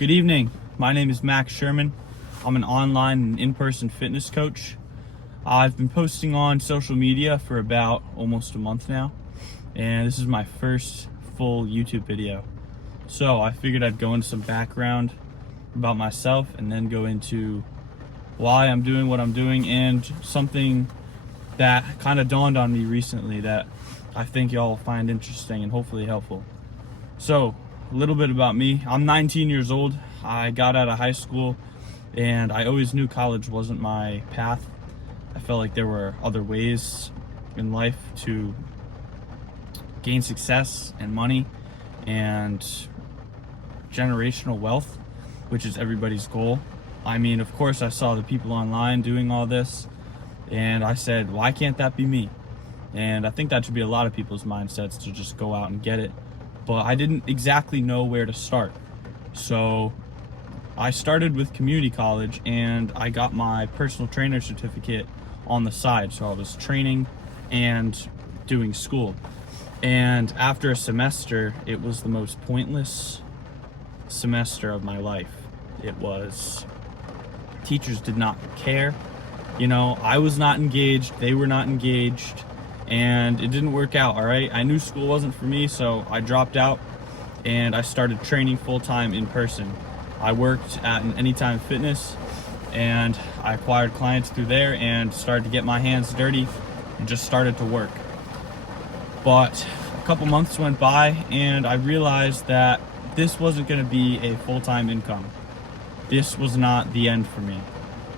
Good evening. My name is Max Sherman. I'm an online and in-person fitness coach. I've been posting on social media for about almost a month now, and this is my first full YouTube video. So I figured I'd go into some background about myself and then go into why I'm doing what I'm doing and something that kind of dawned on me recently that I think y'all will find interesting and hopefully helpful. So, a little bit about me. I'm 19 years old. I got out of high school and I always knew college wasn't my path. I felt like there were other ways in life to gain success and money and generational wealth, which is everybody's goal. I mean, of course, I saw the people online doing all this and I said, why can't that be me? And I think that should be a lot of people's mindsets, to just go out and get it. But I didn't exactly know where to start. So I started with community college and I got my personal trainer certificate on the side. So I was training and doing school. And after a semester, it was the most pointless semester of my life. It was, teachers did not care. You know, I was not engaged, they were not engaged, and it didn't work out, all right? I knew school wasn't for me, so I dropped out and I started training full-time in person. I worked at an Anytime Fitness and I acquired clients through there and started to get my hands dirty and just started to work. But a couple months went by and I realized that this wasn't going to be a full-time income. This was not the end for me.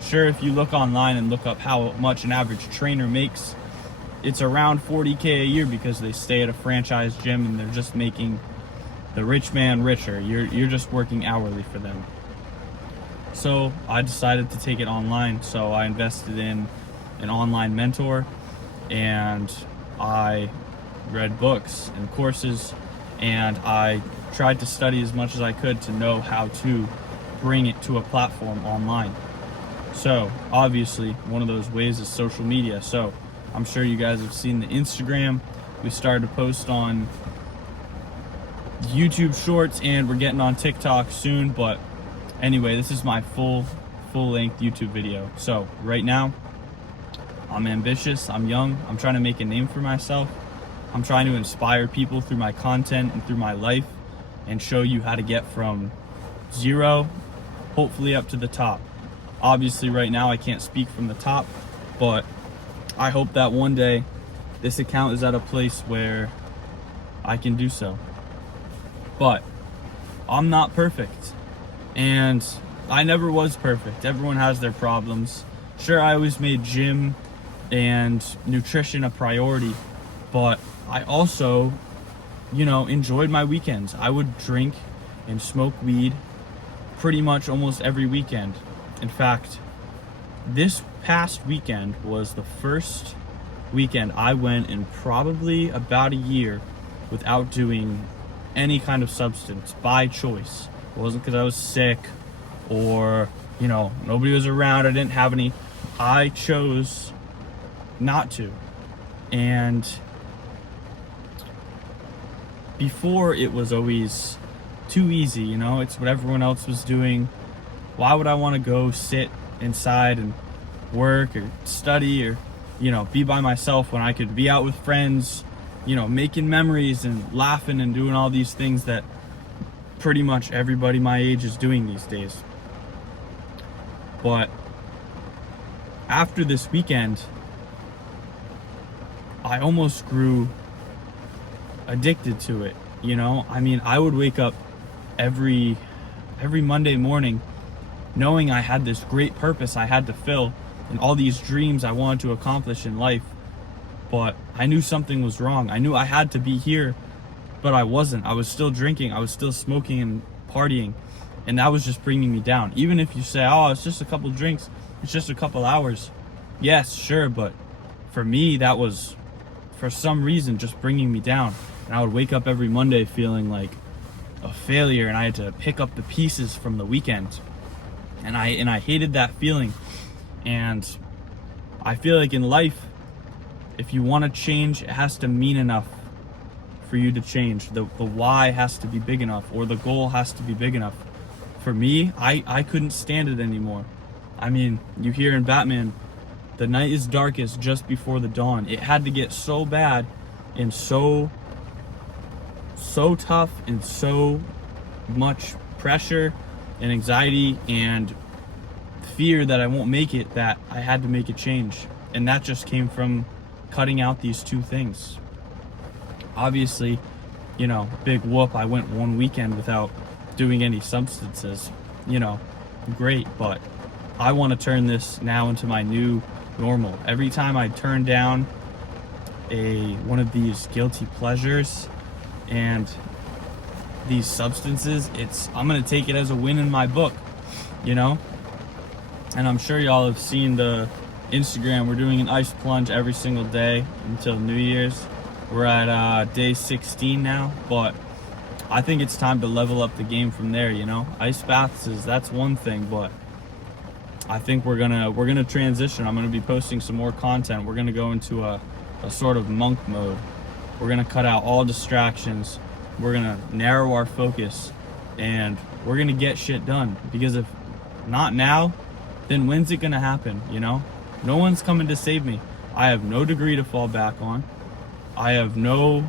Sure, if you look online and look up how much an average trainer makes, it's around $40K a year because they stay at a franchise gym and they're just making the rich man richer. You're just working hourly for them. So I decided to take it online. So I invested in an online mentor and I read books and courses and I tried to study as much as I could to know how to bring it to a platform online. So obviously one of those ways is social media. So I'm sure you guys have seen the Instagram. We started to post on YouTube Shorts and we're getting on TikTok soon. But anyway, this is my full-length YouTube video. So right now, I'm ambitious, I'm young, I'm trying to make a name for myself. I'm trying to inspire people through my content and through my life and show you how to get from zero, hopefully up to the top. Obviously right now I can't speak from the top, but I hope that one day this account is at a place where I can do so. But I'm not perfect, and I never was perfect. Everyone has their problems. Sure, I always made gym and nutrition a priority, but I also, enjoyed my weekends. I would drink and smoke weed pretty much almost every weekend. In fact, this past weekend was the first weekend I went in probably about a year without doing any kind of substance by choice. It wasn't because I was sick or, nobody was around. I didn't have any. I chose not to. And before it was always too easy, it's what everyone else was doing. Why would I want to go sit inside and work or study or, be by myself when I could be out with friends, making memories and laughing and doing all these things that pretty much everybody my age is doing these days. But after this weekend, I almost grew addicted to it, I would wake up every Monday morning knowing I had this great purpose I had to fill and all these dreams I wanted to accomplish in life. But I knew something was wrong. I knew I had to be here, but I wasn't. I was still drinking. I was still smoking and partying. And that was just bringing me down. Even if you say, oh, it's just a couple drinks, it's just a couple hours. Yes, sure. But for me, that was, for some reason, just bringing me down. And I would wake up every Monday feeling like a failure and I had to pick up the pieces from the weekend. And I hated that feeling. And I feel like in life, if you want to change, it has to mean enough for you to change. The why has to be big enough, or the goal has to be big enough for me, I couldn't stand it anymore. I mean, you hear in Batman, the night is darkest just before the dawn. It had to get so bad and so tough and so much pressure and anxiety and fear that I won't make it, that I had to make a change. And that just came from cutting out these two things. Obviously, you know, big whoop, I went one weekend without doing any substances, you know, great, but I want to turn this now into my new normal. Every time I turn down one of these guilty pleasures and these substances, I'm gonna take it as a win in my book, you know. And I'm sure y'all have seen the Instagram. We're doing an ice plunge every single day until New Year's. We're at day 16 now, but I think it's time to level up the game from there, you know. Ice baths that's one thing, but I think we're gonna transition. I'm gonna be posting some more content. We're gonna go into a sort of monk mode. We're gonna cut out all distractions. We're gonna narrow our focus, and we're gonna get shit done. Because if not now, then when's it gonna happen, you know? No one's coming to save me. I have no degree to fall back on. I have no,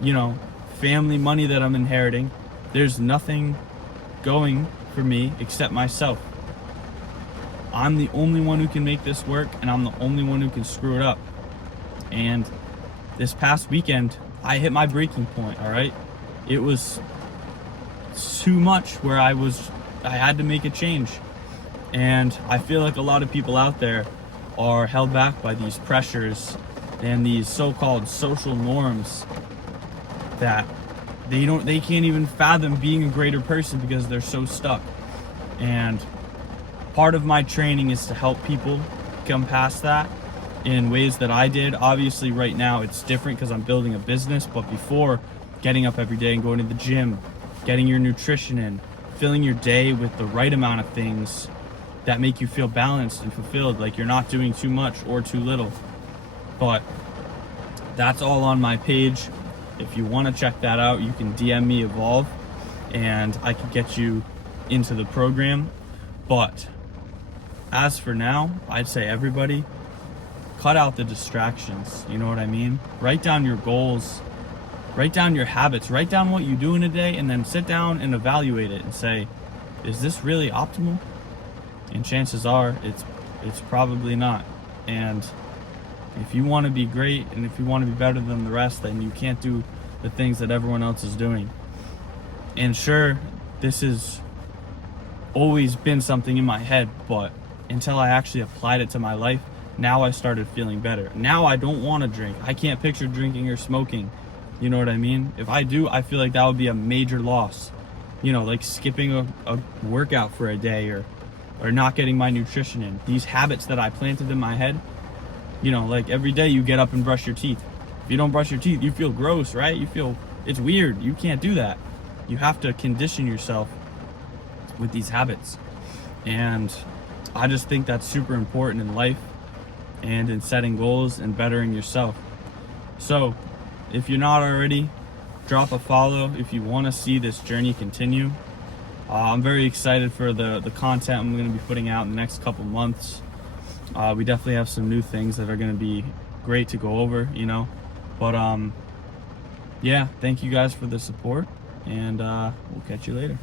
you know, family money that I'm inheriting. There's nothing going for me except myself. I'm the only one who can make this work, and I'm the only one who can screw it up. And this past weekend, I hit my breaking point, all right? It was too much where I had to make a change. And I feel like a lot of people out there are held back by these pressures and these so-called social norms that they can't even fathom being a greater person because they're so stuck. And part of my training is to help people come past that in ways that I did. Obviously right now it's different because I'm building a business, but before, getting up every day and going to the gym, getting your nutrition in, filling your day with the right amount of things that make you feel balanced and fulfilled, like you're not doing too much or too little. But that's all on my page. If you want to check that out, you can DM me Evolve and I can get you into the program. But as for now, I'd say everybody, cut out the distractions. You know what I mean? Write down your goals, write down your habits, write down what you do in a day, and then sit down and evaluate it and say, is this really optimal? And chances are it's probably not. And if you want to be great and if you want to be better than the rest, then you can't do the things that everyone else is doing. And sure, this has always been something in my head, but until I actually applied it to my life, now I started feeling better. Now I don't want to drink. I can't picture drinking or smoking. You know what I mean? If I do, I feel like that would be a major loss. You know, like skipping a workout for a day or not getting my nutrition in. These habits that I planted in my head, you know, like every day you get up and brush your teeth. If you don't brush your teeth, you feel gross, right? You feel, it's weird. You can't do that. You have to condition yourself with these habits. And I just think that's super important in life and in setting goals and bettering yourself. So if you're not already, drop a follow if you want to see this journey continue. I'm very excited for the content I'm going to be putting out in the next couple months. We definitely have some new things that are going to be great to go over, you know. But yeah, thank you guys for the support, and we'll catch you later.